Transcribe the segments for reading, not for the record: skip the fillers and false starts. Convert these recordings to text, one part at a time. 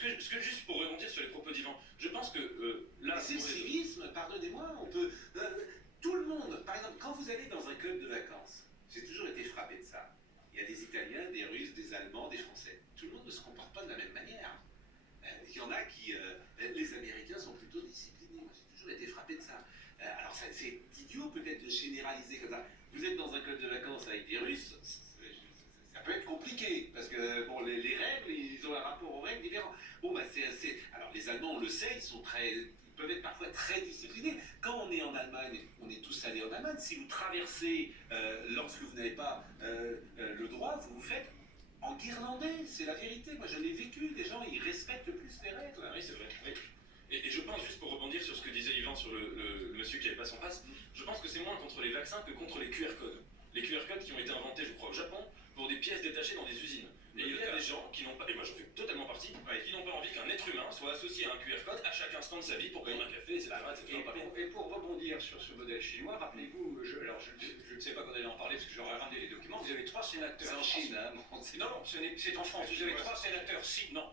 juste pour rebondir sur les propos d'Yvan, je pense que là... C'est le civisme, pardonnez-moi, on peut... tout le monde, par exemple, quand vous allez dans un club de vacances, j'ai toujours été frappé de ça. Il y a des Italiens, des Russes, des Allemands, des Français. Tout le monde ne se comporte pas de la même manière. Il y en a qui... les Américains sont plutôt disciplinés. Moi, j'ai toujours été frappé de ça. Alors, c'est idiot peut-être de généraliser comme ça. Vous êtes dans un club de vacances avec des Russes, ça peut être compliqué, parce que bon, les règles, ils ont un rapport aux règles différent. Bon, bah, alors, les Allemands, on le sait, ils peuvent être parfois très disciplinés. Quand on est en Allemagne, on est tous allés en Allemagne, si vous traversez, lorsque vous n'avez pas le droit, vous vous faites enguirlander, c'est la vérité. Moi, je l'ai vécu, les gens, ils respectent plus les règles. Oui, c'est vrai. Oui. Et je pense, juste pour rebondir sur ce que disait Yvan sur le monsieur qui n'avait pas son passe, je pense que c'est moins contre les vaccins que contre les QR codes. Les QR codes qui ont été inventés, je crois, au Japon, pour des pièces détachées dans des usines. Et il y a des gens qui n'ont pas, et moi j'en fais totalement partie, qui n'ont pas envie qu'un être humain soit associé à un QR code à chaque instant de sa vie pour prendre un café, etc. Et pour rebondir sur ce modèle chinois, rappelez-vous, je ne sais pas quand on allait en parler parce que j'aurais ramené les documents, vous avez 3 sénateurs. C'est en Chine, hein. Non, c'est en France. Vous avez 3 sénateurs,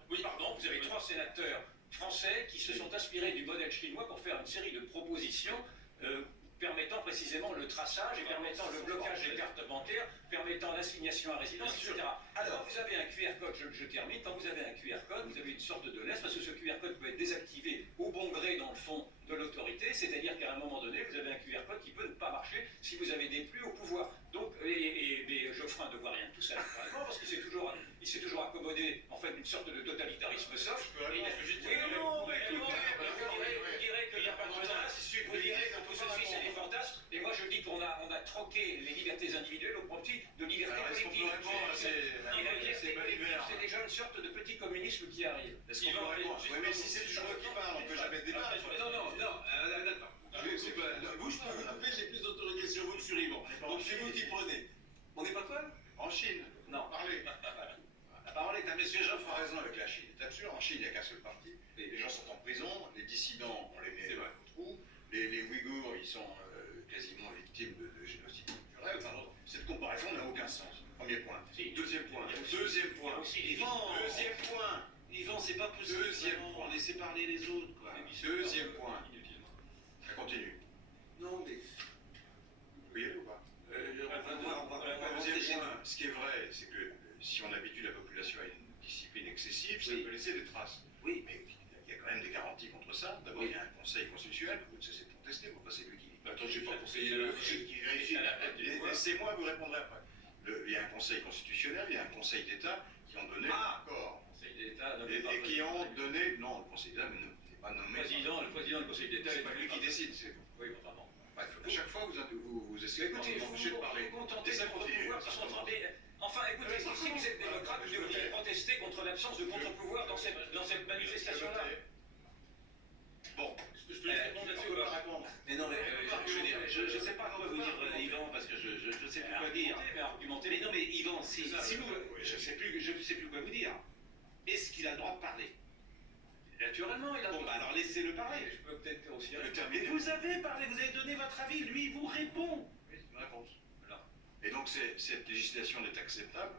vous avez 3 sénateurs français qui se sont inspirés du modèle chinois pour faire une série de propositions permettant précisément le traçage et permettant le blocage des cartes bancaires, permettant l'assignation à résidence, etc. Alors, vous avez un QR code, je termine, quand vous avez un QR code, vous avez une sorte de laisse, parce que ce QR code peut être désactivé au bon gré, dans le fond, de l'autorité, c'est-à-dire qu'à un moment donné, vous avez un QR code qui peut ne pas marcher si vous avez des plus au pouvoir. Donc, mais Geoffrin ne voit rien de tout ça, naturellement, parce qu'il s'est toujours accommodé, en fait, d'une sorte de totalitarisme soft. Et il a juste dit, vous direz qu'il n'y a pas de menace, vous direz que tout ceci, c'est des fantasmes, et moi je dis qu'on a troqué les libertés individuelles au profit de libertés collectives. C'est déjà une sorte de petit communisme qui arrive. Est-ce qu'on peut répondre? Oui, mais si c'est toujours eux qui parlent, on peut jamais débattre. Non, d'accord. Vous, je peux vous couper, j'ai plus d'autorité sur vous que sur Yvan. Donc c'est vous qui prenez. On n'est pas quoi? En Chine. Non. Parlez. La parole est à monsieur J'ai Geoffroy. raison avec la Chine. C'est absurde. En Chine, il n'y a qu'un seul parti. Les gens sont en prison, les dissidents, on les met au trou. Les Ouïghours, ils sont quasiment victimes de génocide culturel. Enfin, cette comparaison n'a aucun sens. Premier point. Deuxième point. Yvan, c'est pas possible. Deuxième point. Laissez parler les autres, quoi. Deuxième point. Ça continue. Non, mais... Vous pouvez y aller ou pas? On va Deuxième point. Ce qui est vrai, c'est que si on habitue la population à une discipline excessive, ça peut laisser des traces. Oui. Mais il y a quand même des garanties contre ça. D'abord, il y a un conseil constitutionnel que vous ne cessez de contester. Enfin, c'est lui qui... Attends, j'ai pas conseillé qui vérifie. Laissez-moi vous répondre après. Il y a un conseil constitutionnel, il y a un conseil d'État qui ont donné l'accord. Et qui ont donné... Non, le conseil d'État n'est pas nommé. Le président du conseil d'État, c'est pas lui qui décide, c'est vous. Oui, notamment. Bref, à chaque fois, vous essayez de m'empêcher de parler. Vous contentez de contre-pouvoir qui sont trempés. Enfin, écoutez, si vous êtes démocrate, vous devriez protester contre l'absence de contre-pouvoir dans cette manifestation-là. Bon, Je peux répondre là-dessus ou pas? Mais non, mais je ne sais pas quoi vous dire, Yvan, parce que je ne sais plus quoi dire. Mais non, mais Yvan, si vous... Je ne sais plus quoi vous dire. Est-ce qu'il a le droit de parler? Naturellement, il a... Bon, bah alors laissez-le parler. Je peux peut-être aussi... Mais vous avez parlé, vous avez donné votre avis, lui, il vous répond. Oui, c'est une réponse. Voilà. Et donc, cette législation n'est acceptable,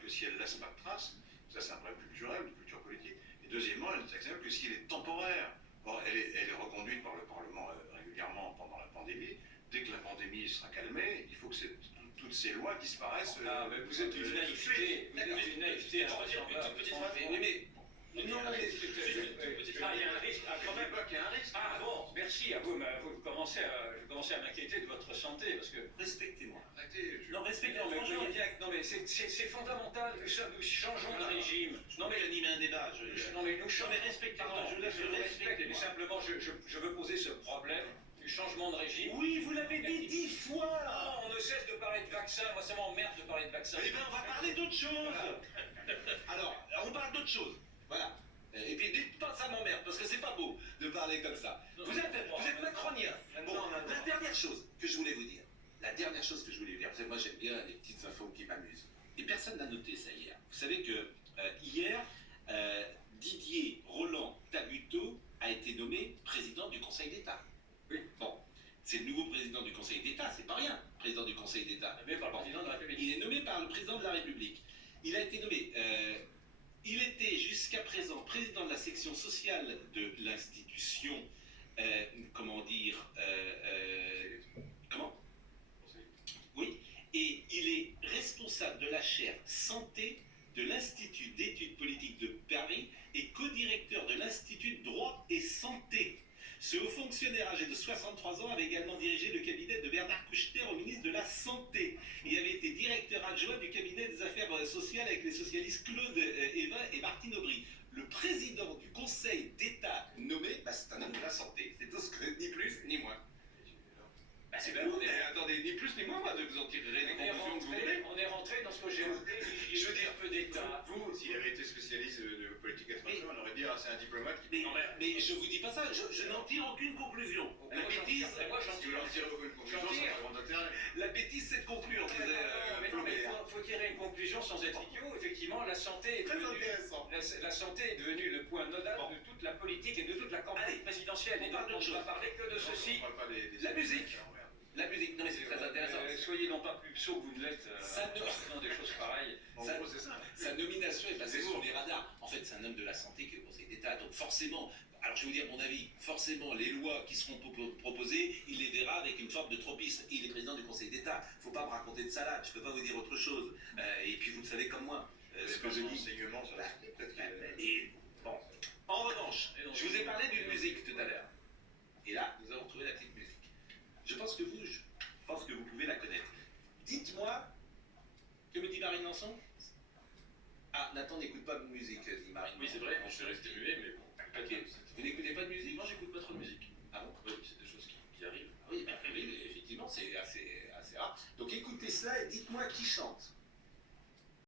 que si elle ne laisse pas de traces, ça c'est un problème culturel, de culture politique, et deuxièmement, elle n'est acceptable que si elle est temporaire. Bon, elle est reconduite par le Parlement régulièrement pendant la pandémie. Dès que la pandémie sera calmée, il faut que toutes ces lois disparaissent. Ah, mais vous êtes une naïveté. Vous êtes une naïveté. Je peux dire une toute petite phrase. Non, il y a un risque. Quand même pas qu'il y a un risque. Ah bon, merci à vous. Je commençais à m'inquiéter de votre santé parce que... Respectez-moi. Arrêtez. Non, respectez-moi. Non, mais c'est fondamental. Nous changeons de régime. Non, mais j'anime un débat. Non, mais nous changeons. Respectez-moi. Je vous respecte. Mais simplement, je veux poser ce problème du changement de régime. Oui, vous l'avez dit 10 fois. Non, on ne cesse de parler de vaccin. Moi, ça m'emmerde de parler de vaccin. Eh bien, on va parler d'autre chose. Alors, on parle d'autre chose. Voilà. Et puis dites pas ça m'emmerde, parce que c'est pas beau de parler comme ça. Vous êtes macronien. Bon, la dernière chose que je voulais vous dire, parce que moi j'aime bien les petites infos qui m'amusent. Et personne n'a noté ça hier. Vous savez que hier, Didier Roland Tabuteau a été nommé président du Conseil d'État. Oui. Bon, c'est le nouveau président du Conseil d'État, c'est pas rien, président du Conseil d'État. Nommé par le président de la République. Il est nommé par le président de la République. Il a été nommé. Il était jusqu'à présent président de la section sociale de l'institution, comment dire, comment Oui, et il est responsable de la chaire santé de l'Institut d'études politiques de Paris et co-directeur de l'Institut de droit et santé. Ce haut fonctionnaire âgé de 63 ans avait également dirigé le cabinet de Bernard Kouchner au ministre de la Santé. Il avait été directeur adjoint du cabinet des affaires sociales avec les socialistes Claude Évin et Martine Aubry. Le président du Conseil d'État nommé, c'est un homme de la santé. C'est tout ce que, ni plus ni moins. C'est vous, mais attendez, ni plus ni moins, moi, de vous en tirer les conclusions que vous voulez. On est rentré dans ce que j'ai appelé Je veux dire, peu d'État. vous, s'il avait été spécialiste de politique étrangère, on aurait dit, c'est un diplomate qui... Mais je vous dis pas ça, je n'en tire aucune conclusion. La bêtise, Si vous leur tirez aucune conclusion, ça n'a pas grand intérêt. la bêtise, c'est de conclure, disait Mais il faut tirer une conclusion sans être idiot. Effectivement, la santé est Très devenue... intéressant. La santé est devenue le point nodal de toute la politique et de toute la campagne présidentielle. Et donc, on ne va parler que de ceci. On ne parle pas des La musique. La musique, non mais c'est très intéressant. Soyez non pas plus psauds que vous ne l'êtes Ça ne- dans des choses pareilles. En gros, c'est ça. Sa nomination est passée sous les radars. En fait, c'est un homme de la santé qui est au Conseil d'État. Donc forcément, alors je vais vous dire mon avis, forcément les lois qui seront proposées, il les verra avec une forme de tropisme. Il est président du Conseil d'État. Il ne faut pas me raconter de salade, je ne peux pas vous dire autre chose. Et puis vous le savez comme moi. Ce que je dis. Enseignement, ça Et, bon. En revanche, je vous ai parlé d'une musique tout à l'heure. Et là, nous avons trouvé la petite musique. Je pense que vous pouvez la connaître. Dites-moi, que me dit Marine Lançon? Ah, Nathan n'écoute pas de musique, dit Marine. Oui, c'est vrai, je suis resté muet, mais bon. Ok. Vous n'écoutez pas de musique? Non, j'écoute pas trop de musique. Ah bon? Oui, c'est des choses qui arrivent. Oui, mais effectivement, c'est assez rare. Donc écoutez cela et dites-moi qui chante.